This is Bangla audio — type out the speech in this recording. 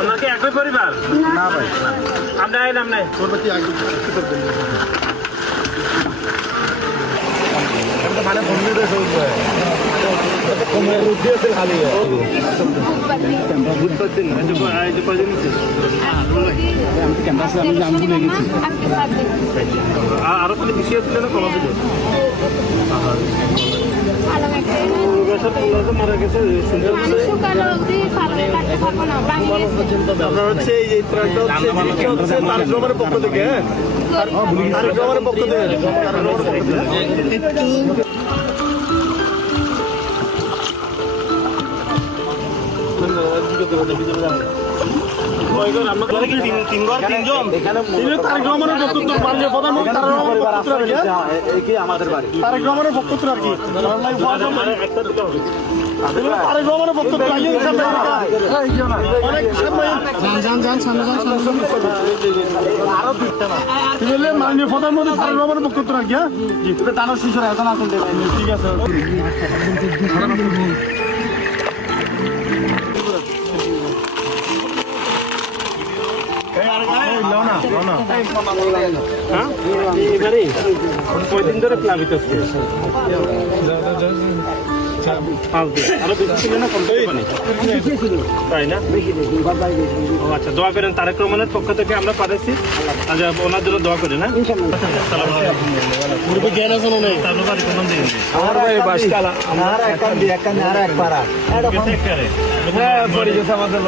আমাকে একই পরিবার না ভাই আমরা এলাম নাই মানে বন্ধুদের কমের উদ্দেশ্যে খালি আরো খালি বেশি ছিল না কমা দিল মারা গেছে আপনার হচ্ছে এই ট্রাকটা হচ্ছে তারেক পক্ষ থেকে তারেক পক্ষ থেকে আমাদের বাড়ি তারেক রহমানের বক্তব্য আর কি তারেক রহমানের বক্তব্য মাননীয় প্রধানমন্ত্রী তারেক রহমানের বক্তব্য আর কি টানার শিশুরা এখন আসেন ঠিক আছে কয়দিন ধরে প্লাবিত আরো বেশি ছিল না কম পানি তাই না আচ্ছা দোয়া করেন তারেক রহমানের পক্ষ থেকে আমরা পাঠাচ্ছি আচ্ছা ওনার জন্য দোয়া করি না আমাদের